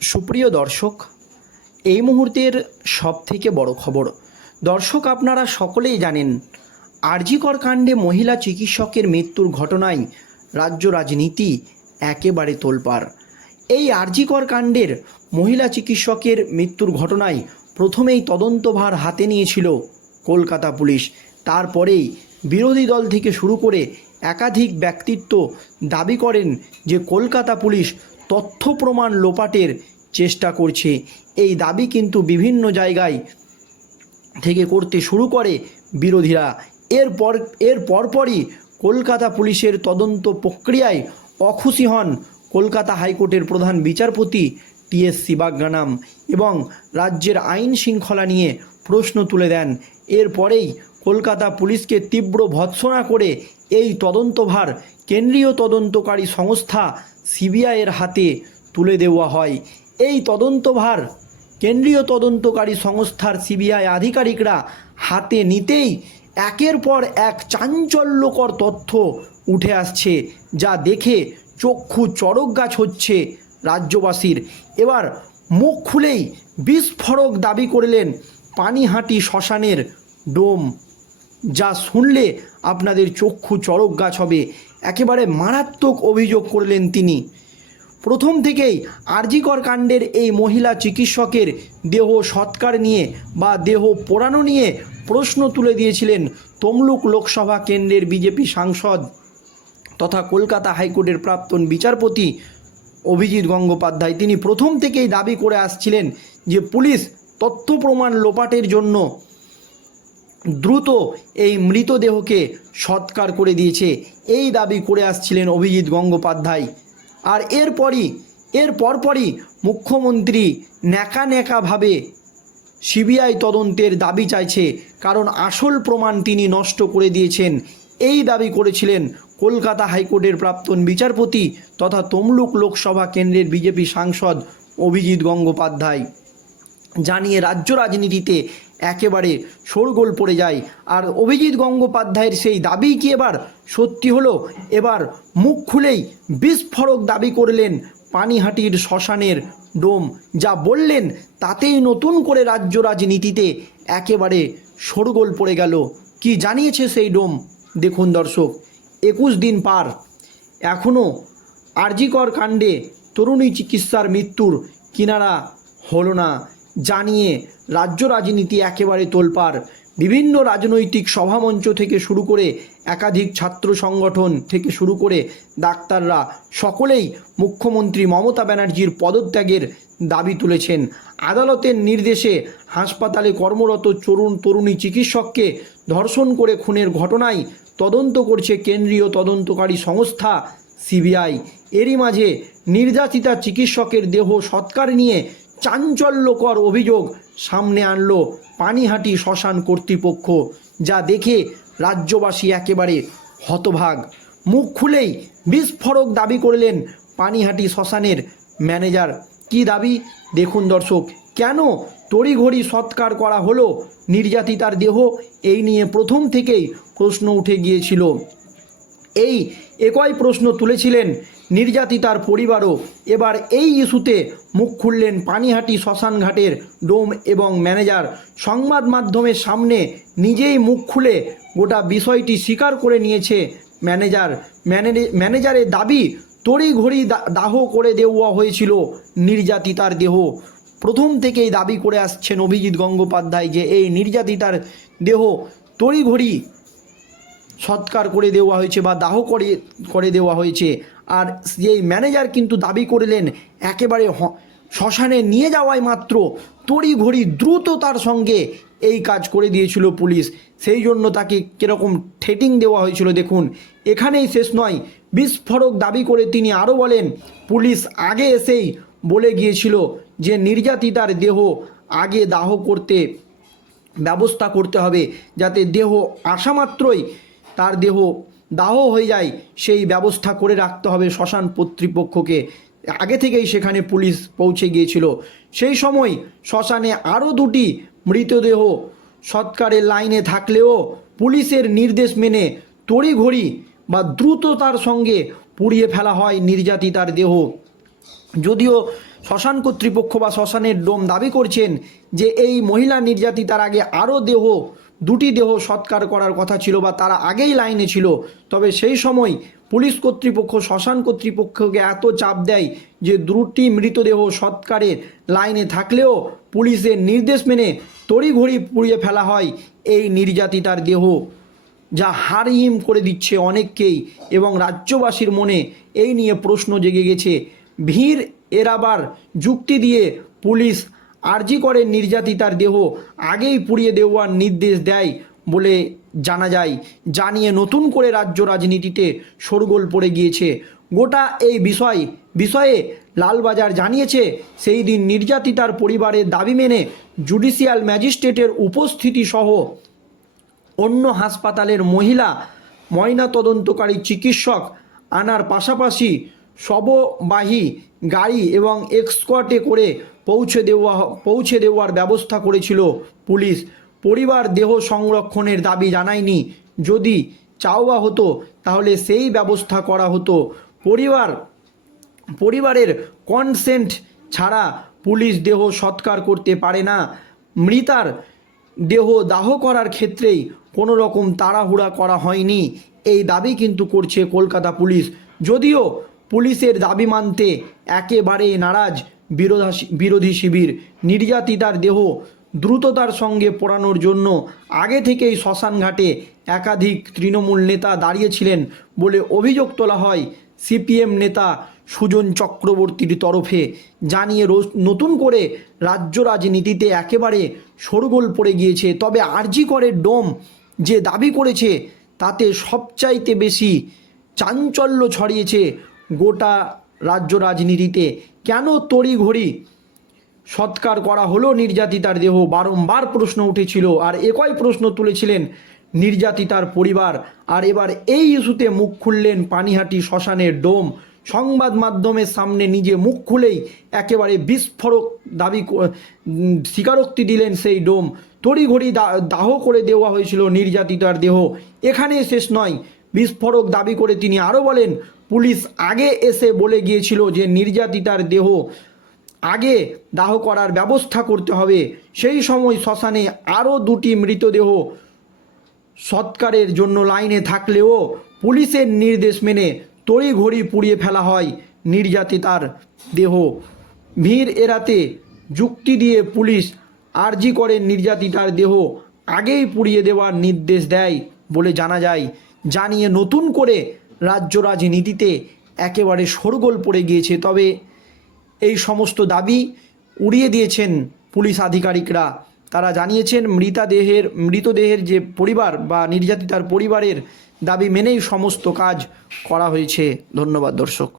সুপ্রিয় দর্শক, এই মুহূর্তের সবথেকে বড় খবর। দর্শক, আপনারা সকলেই জানেন, আরজিকর কাণ্ডে মহিলা চিকিৎসকের মৃত্যুর ঘটনায় রাজ্য রাজনীতি একেবারে তোলপাড়। এই আরজিকর কাণ্ডের মহিলা চিকিৎসকের মৃত্যুর ঘটনায় প্রথমেই তদন্তভার হাতে নিয়েছিল কলকাতা পুলিশ। তারপরেই বিরোধী দল থেকে শুরু করে একাধিক ব্যক্তিত্ব দাবি করেন যে কলকাতা পুলিশ তথ্য প্রমাণ লোপাটের চেষ্টা করছে। এই দাবি কিন্তু বিভিন্ন জায়গায় থেকে করতে শুরু করে বিরোধীরা। এরপর, এর পরপরই কলকাতা পুলিশের তদন্ত প্রক্রিয়ায় অখুশি হন কলকাতা হাইকোর্টের প্রধান বিচারপতি টি এস শিবাগ্রানাম এবং রাজ্যের আইন শৃঙ্খলা নিয়ে প্রশ্ন তুলে দেন। এরপরেই কলকাতা পুলিশকে তীব্র ভৎসনা করে এই তদন্তভার কেন্দ্রীয় তদন্তকারী সংস্থা সিবিআইয়ের হাতে তুলে দেওয়া হয়। এই তদন্তভার কেন্দ্রীয় তদন্তকারী সংস্থার সিবিআই আধিকারিকরা হাতে নিতেই একের পর এক চাঞ্চল্যকর তথ্য উঠে আসছে, যা দেখে চক্ষু চড়ক গাছ হচ্ছে রাজ্যবাসীর। এবার মুখ খুলেই বিস্ফোরক দাবি করলেন পানিহাটি শ্মশানের ডোম, যা শুনলে আপনাদের চক্ষু চড়ক গাছ হবে। একেবারে মারাত্মক অভিযোগ করলেন তিনি। প্রথম থেকেই আরজিকর কাণ্ডের এই মহিলা চিকিৎসকের দেহ সৎকার নিয়ে বা দেহ পোড়ানো নিয়ে প্রশ্ন তুলে দিয়েছিলেন তমলুক লোকসভা কেন্দ্রের বিজেপি সাংসদ তথা কলকাতা হাইকোর্টের প্রাক্তন বিচারপতি অভিজিৎ গঙ্গোপাধ্যায়। তিনি প্রথম থেকেই দাবি করে আসছিলেন যে পুলিশ তথ্য প্রমাণ লোপাটের জন্য দ্রুত এই মৃতদেহকে সৎকার করে দিয়েছে। এই দাবি করে আসছিলেন অভিজিৎ গঙ্গোপাধ্যায়। আর এরপরই, এর পরপরই মুখ্যমন্ত্রী ন্যাকা ন্যাকাভাবে সিবিআই তদন্তের দাবি চাইছে, কারণ আসল প্রমাণ তিনি নষ্ট করে দিয়েছেন। এই দাবি করেছিলেন কলকাতা হাইকোর্টের প্রাক্তন বিচারপতি তথা তমলুক লোকসভা কেন্দ্রের বিজেপি সাংসদ অভিজিৎ গঙ্গোপাধ্যায়। জানিয়ে রাজ্য রাজনীতিতে একেবারে শোরগোল পড়ে যায়। আর অভিজিৎ গঙ্গোপাধ্যায়ের সেই দাবি কি এবার? সত্যি হলো, এবার মুখ খুলেই বিস্ফোরক দাবি করলেন পানিহাটির শ্মশানের ডোম। যা বললেন, তাতেই নতুন করে রাজ্য রাজনীতিতে একেবারে শোরগোল পড়ে গেল। কি জানিয়েছে সেই ডোম? দেখুন দর্শক, একুশ দিন পার। এখনও আরজিকর কাণ্ডে তরুণী চিকিৎসার মৃত্যুর কিনারা হলো না। জানিয়ে রাজ্য রাজনীতি একেবারে তোলপাড়। বিভিন্ন রাজনৈতিক সভামঞ্চ থেকে শুরু করে একাধিক ছাত্র সংগঠন থেকে শুরু করে ডাক্তাররা সকলেই মুখ্যমন্ত্রী মমতা ব্যানার্জির পদত্যাগের দাবি তুলেছেন। আদালতের নির্দেশে হাসপাতালে কর্মরত তরুণ তরুণী চিকিৎসককে ধর্ষণ করে খুনের ঘটনায় তদন্ত করছে কেন্দ্রীয় তদন্তকারী সংস্থা সিবিআই। এরই মাঝে নির্যাতিতা চিকিৎসকের দেহ সৎকার নিয়ে চাঞ্চল্যকর অভিযোগ সামনে আনলো পানিহাটি শ্মশান কর্তৃপক্ষ, যা দেখে রাজ্যবাসী একেবারে হতভাগ। মুখ খুলেই বিস্ফোরক দাবি করলেন পানিহাটি শ্মশানের ম্যানেজার। কি দাবি? দেখুন দর্শক, কেন তড়িঘড়ি সৎকার করা হলো? নির্যাতিতার দেহ, এই নিয়ে প্রথম থেকেই প্রশ্ন উঠে গিয়েছিল। এই একই প্রশ্ন তুলেছিলেন নির্যাতিতার পরিবারও। এবার এই ইস্যুতে মুখ খুললেন পানিহাটি শ্মশানঘাটের ডোম এবং ম্যানেজার। সংবাদ মাধ্যমের সামনে নিজেই মুখ খুলে গোটা বিষয়টি স্বীকার করে নিয়েছে ম্যানেজার। ম্যানে- ম্যানেজারের দাবি, তড়িঘড়ি দাহ করে দেওয়া হয়েছিল নির্যাতিতার দেহ। প্রথম থেকেই দাবি করে আসছেন অভিজিৎ গঙ্গোপাধ্যায় যে এই নির্যাতিতার দেহ তড়িঘড়ি সৎকার করে দেওয়া হয়েছে বা দাহ করে করে দেওয়া হয়েছে। আর যেই ম্যানেজার কিন্তু দাবি করলেন, একেবারে শ্মশানে নিয়ে যাওয়ায় মাত্র তড়ি তড়িঘড়ি দ্রুততার সঙ্গে এই কাজ করে দিয়েছিল পুলিশ। সেই জন্য তাকে কীরকম ঠেটিং দেওয়া হয়েছিল দেখুন, এখানেই শেষ নয়। বিস্ফোরক দাবি করে তিনি আরও বলেন, পুলিশ আগে এসেই বলে গিয়েছিল যে নির্যাতিতার দেহ, আগে দাহ করতে ব্যবস্থা করতে হবে, যাতে দেহ আসা মাত্রই তার দেহ দাহ হয়ে যায়, সেই ব্যবস্থা করে রাখতে হবে শ্মশান কর্তৃপক্ষকে। আগে থেকেই সেখানে পুলিশ পৌঁছে গিয়েছিল। সেই সময় শ্মশানে আরও দুটি মৃতদেহ সৎকারের লাইনে থাকলেও পুলিশের নির্দেশ মেনে তড়িঘড়ি বা দ্রুততার সঙ্গে পুড়িয়ে ফেলা হয় নির্যাতিতার দেহ। যদিও শ্মশান কর্তৃপক্ষ বা শ্মশানের ডোম দাবি করছেন যে এই মহিলা নির্যাতিতার আগে আরও দেহ দুটি দেহ সৎকার করার কথা ছিল বা তারা আগেই লাইনে ছিল। তবে সেই সময় পুলিশ কর্তৃপক্ষ, শ্মশান কর্তৃপক্ষকে এত চাপ দেয় যে দুটি মৃতদেহ সৎকারের লাইনে থাকলেও পুলিশের নির্দেশ মেনে তড়িঘড়ি পুড়িয়ে ফেলা হয় এই নির্যাতিতার দেহ, যা হারহিম করে দিচ্ছে অনেককেই এবং রাজ্যবাসীর মনে এই নিয়ে প্রশ্ন জেগে গেছে। ভিড় এরাবার যুক্তি দিয়ে পুলিশ আর্জি করে নির্যাতিতার দেহ। আগেই পুড়িয়ে দেওয়ার নির্দেশ দেয় বলে জানা যায়। জানিয়ে নতুন করে রাজ্য রাজনীতিতে শোরগোল পড়ে গিয়েছে। গোটা এই বিষয়, বিষয়ে লালবাজার জানিয়েছে, সেই দিন নির্যাতিতার পরিবারের দাবি মেনে জুডিশিয়াল ম্যাজিস্ট্রেটের উপস্থিতি সহ অন্য হাসপাতালের মহিলা ময়না তদন্তকারী চিকিৎসক আনার পাশাপাশি শববাহী গাড়ি এবং এক্সকটে করে পৌঁছে দেওয়া, পৌঁছে দেওয়ার ব্যবস্থা করেছিল পুলিশ। পরিবার দেহ সংরক্ষণের দাবি জানায়নি। যদি চাওয়া হতো, তাহলে সেই ব্যবস্থা করা হতো। পরিবার, পরিবারের কনসেন্ট ছাড়া পুলিশ দেহ সৎকার করতে পারে না। মৃতার দেহ দাহ করার ক্ষেত্রেই কোনো রকম তাড়াহুড়া করা হয়নি। এই দাবি কিন্তু করছে কলকাতা পুলিশ। যদিও পুলিশের দাবি মানতে একেবারেই নারাজ বিরোধা বিরোধী শিবির। নির্যাতিতার দেহ দ্রুততার সঙ্গে পোড়ানোর জন্য আগে থেকেই শ্মশানঘাটে একাধিক তৃণমূল নেতা দাঁড়িয়েছিলেন বলে অভিযোগ তোলা হয়। সিপিএম নেতা সুজন চক্রবর্তীর তরফে জানিয়ে রোজ- নতুন করে রাজ্য রাজনীতিতে একেবারে শোরগোল পড়ে গিয়েছে। তবে আরজি করে ডোম যে দাবি করেছে, তাতে সবচাইতে বেশি চাঞ্চল্য ছড়িয়েছে গোটা রাজ্য রাজনীতিতে কেন তড়িঘড়ি সৎকার করা হলো নির্যাতিতার দেহ? বারংবার প্রশ্ন উঠেছিল আর একই প্রশ্ন তুলেছিলেন নির্যাতিতার পরিবার। আর এবার এই ইস্যুতে মুখ খুললেন পানিহাটি শ্মশানের ডোম। সংবাদ মাধ্যমের সামনে নিজে মুখ খুলেই একেবারে বিস্ফোরক দাবি স্বীকারোক্তি দিলেন সেই ডোম। তড়িঘড়ি দাহ করে দেওয়া হয়েছিল নির্যাতিতার দেহ। এখানে শেষ নয়। বিস্ফোরক দাবি করে তিনি আরও বলেন পুলিশ আগে এসে বলে গিয়েছিল যে নির্যাতিতার দেহ। আগে দাহ করার ব্যবস্থা করতে হবে। সেই সময় শ্মশানে আরও দুটি মৃতদেহ সৎকারের জন্য লাইনে থাকলেও পুলিশের নির্দেশ মেনে তড়িঘড়ি পুড়িয়ে ফেলা হয় নির্যাতিতার দেহ। ভিড় এড়াতে যুক্তি দিয়ে পুলিশ আর্জি করে নির্যাতিতার দেহ আগেই পুড়িয়ে দেওয়ার নির্দেশ দেয় বলে জানা যায়। জানিয়ে নতুন করে রাজ্য রাজনীতিতে একেবারে শোরগোল পড়ে গিয়েছে। তবে এই সমস্ত দাবি উড়িয়ে দিয়েছেন পুলিশ আধিকারিকরা। তারা জানিয়েছেন, মৃতাদেহের, মৃতদেহের যে পরিবার বা নির্যাতিতার পরিবারের দাবি মেনেই সমস্ত কাজ করা হয়েছে। ধন্যবাদ, দর্শক।